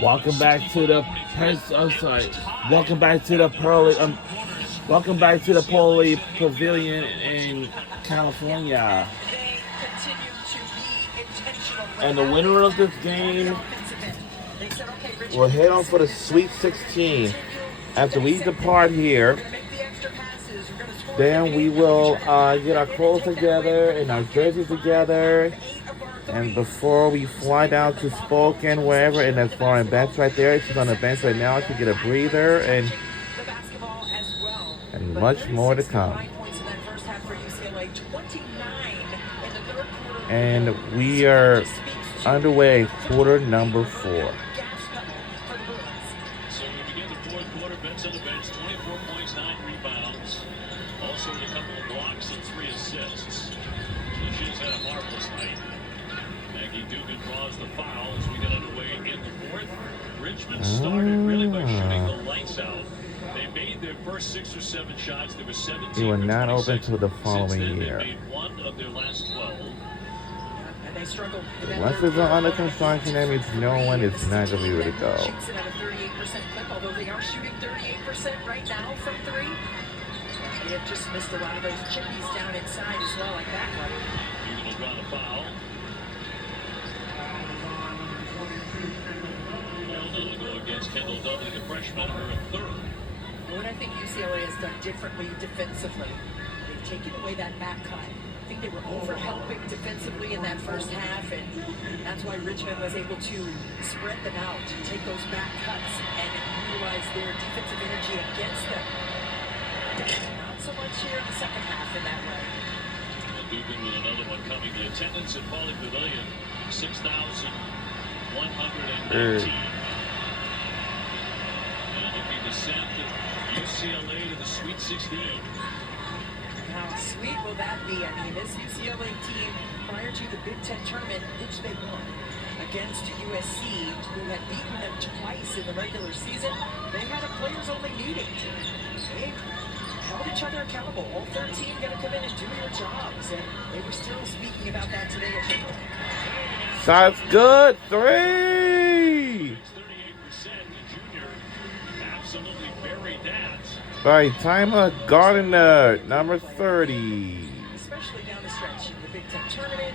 Welcome back to the welcome back to the Pearly. Welcome back to the Pearly Pavilion in California. And the winner of this game will head on for the Sweet 16. After we depart here, then we will get our clothes together and our jerseys together. And before we fly down to Spokane, wherever, and that's Lauren Bench right there. She's on the bench right now to get a breather and much more to come. And we are underway, quarter number 4. So we begin the fourth quarter. Bench on the bench, 24 points, 9 rebounds. Also with a couple of blocks and 3 assists. So she's had a marvelous night. Maggie Dugan draws the foul as we get underway in the fourth. Richmond started really by shooting the lights out. They made their first 6 or 7 shots. There were 17. They were not open until the following year. They made 1 of their last 12. Once it's under construction, that means no one is not going to be able to go. Shoots it at a 38% clip, although they are shooting 38% right now from 3. They have just missed a lot of those chippies down inside as well, like that one. Dugan will draw the foul. They'll go against Kendall Dudley, the freshman, her 3rd. What I think UCLA has done differently defensively, they've taken away that back cut. I think they were over-helping defensively in that first half, and that's why Richmond was able to spread them out, take those back cuts, and utilize their defensive energy against them. Not so much here in the second half in that way. And Dugan with another one coming. The attendance at Pauley Pavilion, 6,119. And looking to send UCLA to the Sweet 16. How sweet will that be? I mean, this UCLA team, prior to the Big Ten tournament, which they won against USC, who had beaten them twice in the regular season, they had a players-only meeting. They held each other accountable. All 13 got to come in and do your jobs, and they were still speaking about that today at Chicago. Shots good, 3! 38%. The junior absolutely buried that. By Tyma Gardner, number 30. Especially down the stretch in the Big Ten tournament,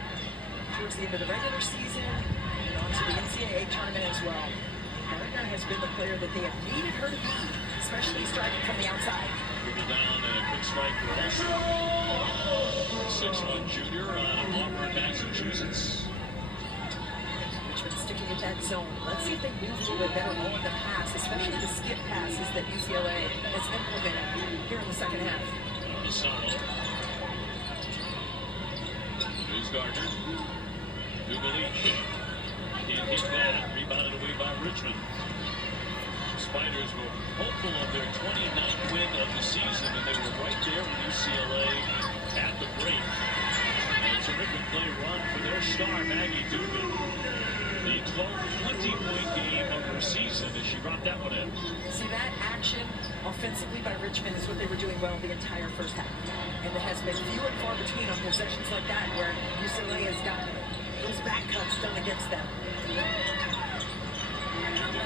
towards the end of the regular season, and on to the NCAA tournament as well. Gardner has been the player that they have needed her to be, especially striking from the outside. Dribble down and a quick strike for Olsen. 6'1" junior out of Auburn, Massachusetts. Richmond sticking with that zone. Let's see if they move to a better role in the pass, especially the skip passes that UCLA has implemented here in the second half. Masano. Here's Gardner. Dugalich. Can't hit that. Rebounded away by Richmond. Spiders were hopeful of their 29th win of the season, and they were right there with UCLA at the break. And a terrific play run for their star, Maggie Dugan. The 20-point game of her season as she brought that one in. See, that action offensively by Richmond is what they were doing well the entire first half. And there has been few and far between on possessions like that where UCLA has gotten those back cuts done against them. The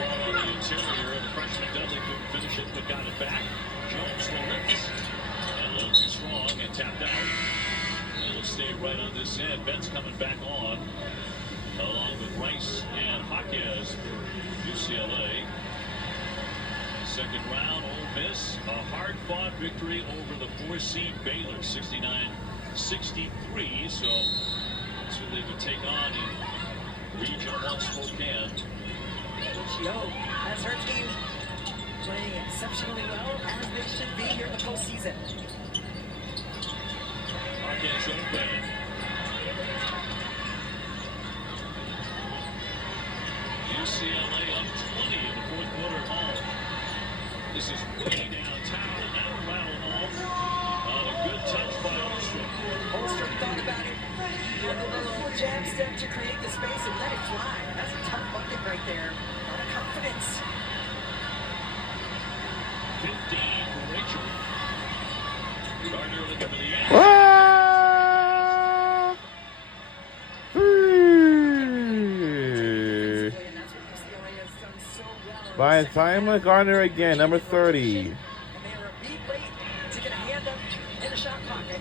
ball on the interior, the freshman Dudley couldn't finish it but got it back. Jones will lift. And a little too strong and tapped out. And it'll stay right on this end. Ben's coming back on, along with Rice and Jaquez for UCLA. Second round, Ole Miss, a hard-fought victory over the 4-seed Baylor, 69-63. So that's who they would take on in Region 1 Spokane. Yo has her team playing exceptionally well, as they should be here in the postseason. Jaquez open. UCLA up 20 in the fourth quarter at home. This is way downtown, and that'll rattle off on a good touch by Olsen. Olsen thought about it. He had a little jab step to create the space and let it fly. That's a tough bucket right there. A lot of confidence. 15 for Rachel. Gardner looking for the end. by Simon Gardner again, number 30. And they were a beat late to get a hand up in the shot pocket.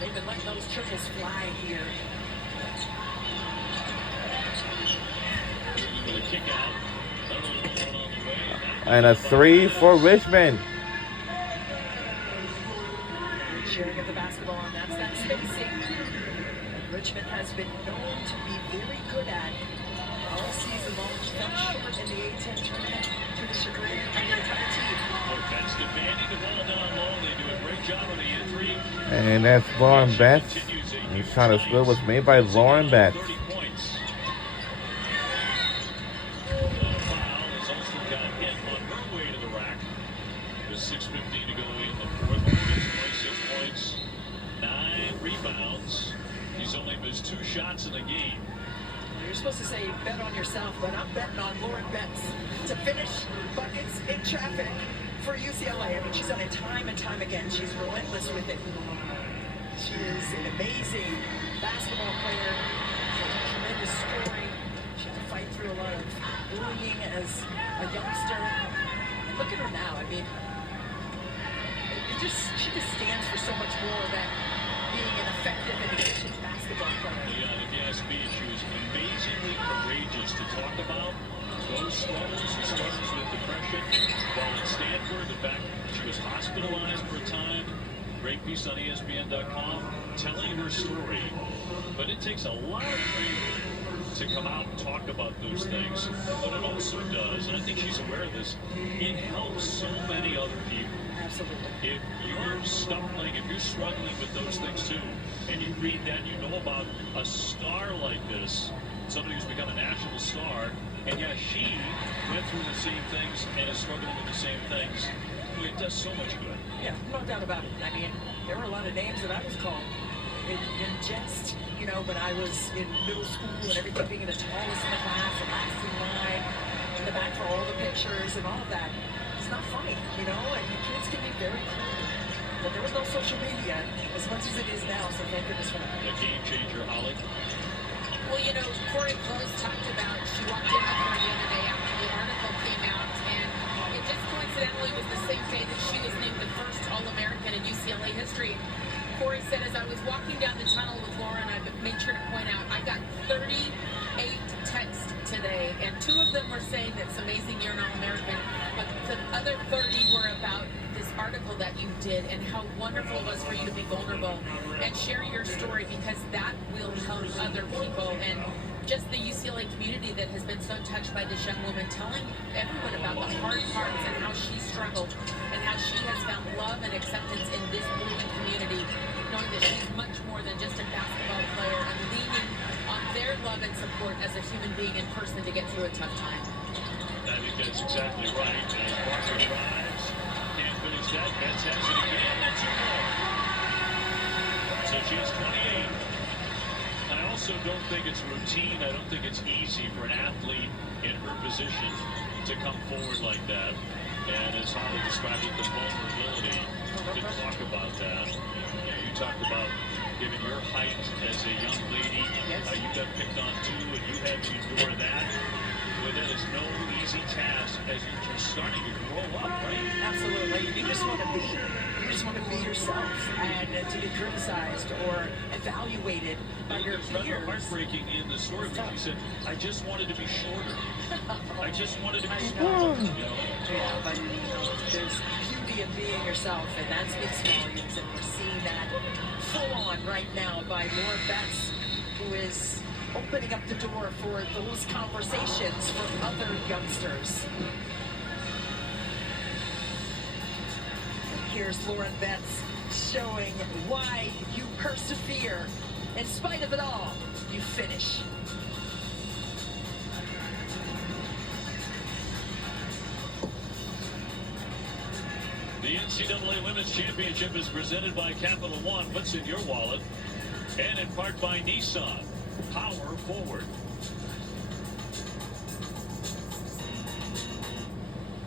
They've been letting those triples fly here. With a kick out. Another one on the way. And a 3 for Richmond. Sharing of the basketball, and that's that spacing. And Richmond has been known to be very good at all season long. Fell short in the A-10 tournament to the chagrin of the entire team. Betts demanding the ball down low. They do a great job on the entry. And that's Lauren Betts. The shot is good was made by Lauren Betts. 30 points. Foul as Ulster got hit on her way to the rack. With 6:15 to go in the fourth. Gets 26 points, 9 rebounds. He's only missed 2 shots in the game. You're supposed to say bet on yourself, but I'm betting on Lauren Betts to finish buckets in traffic for UCLA. I mean, she's done it time and time again. She's relentless with it. She is an amazing basketball player. She has a tremendous story. She had to fight through a lot of bullying as a youngster. And look at her now. I mean, she just stands for so much more than being an effective and efficient basketball player. Yeah, if you ask me, she was amazingly courageous to talk about those struggles with depression. While at Stanford, the fact she was hospitalized for a time. Great piece on ESPN.com telling her story. But it takes a lot of bravery to come out and talk about those things. But it also does, and I think she's aware of this, it helps so many other people. Absolutely. If you're stumbling, if you're struggling with those things too, and you read that, you know about a star like this, somebody who's become a national star, and yeah, she went through the same things and is struggling with the same things. It does so much good. Yeah, no doubt about it. I mean, there were a lot of names that I was called in jest, you know, when I was in middle school and everything, being the tallest in the class and last in line, in the back for all the pictures and all of that. It's not funny, you know, and kids can be very cruel. But there was no social media as much as it is now, so thank goodness for that. A game changer, Holly. Well, you know, Corey Close talked about, she walked in with her the other day after the article came out, and it just coincidentally was the same day that she was named the first All-American in UCLA history. Corey said, as I was walking down the tunnel with Lauren, I made sure to point out, I got 38 texts today, and 2 of them were saying that it's amazing you're an All-American, but the other 30 were about this article that you did and how wonderful it was for you to be vulnerable and share your story, because that will help other people. And just the UCLA community that has been so touched by this young woman, telling everyone about the hard parts and how she struggled and how she has found love and acceptance in this moving community, knowing that she's much more than just a basketball player, and leaning on their love and support as a human being in person to get through a tough time. I think that's exactly right. As Parker drives, can't finish that. Betts has it again, and 2 more. So she has 28. I also don't think it's routine. I don't think it's easy for an athlete in her position to come forward like that. And as Holly described it, the vulnerability to talk about that. You know, you talked about given your height as a young lady, you got picked on too, and you had to endure that. Well, that is no easy task as you're starting to grow up, right? Absolutely. You just want to be yourself, and to be criticized or evaluated by your It's rather peers. heartbreaking in the story, but she said, I just wanted to be shorter. I just wanted to be I smaller. know. You know? Yeah, but you know, there's beauty in being yourself, and that speaks volumes, and we're seeing that full on right now by Lauren Betts, who is opening up the door for those conversations for other youngsters. And here's Lauren Betts showing why you persevere. In spite of it all, you finish. The NCAA Women's Championship is presented by Capital One. What's in your wallet? And in part by Nissan. Power forward.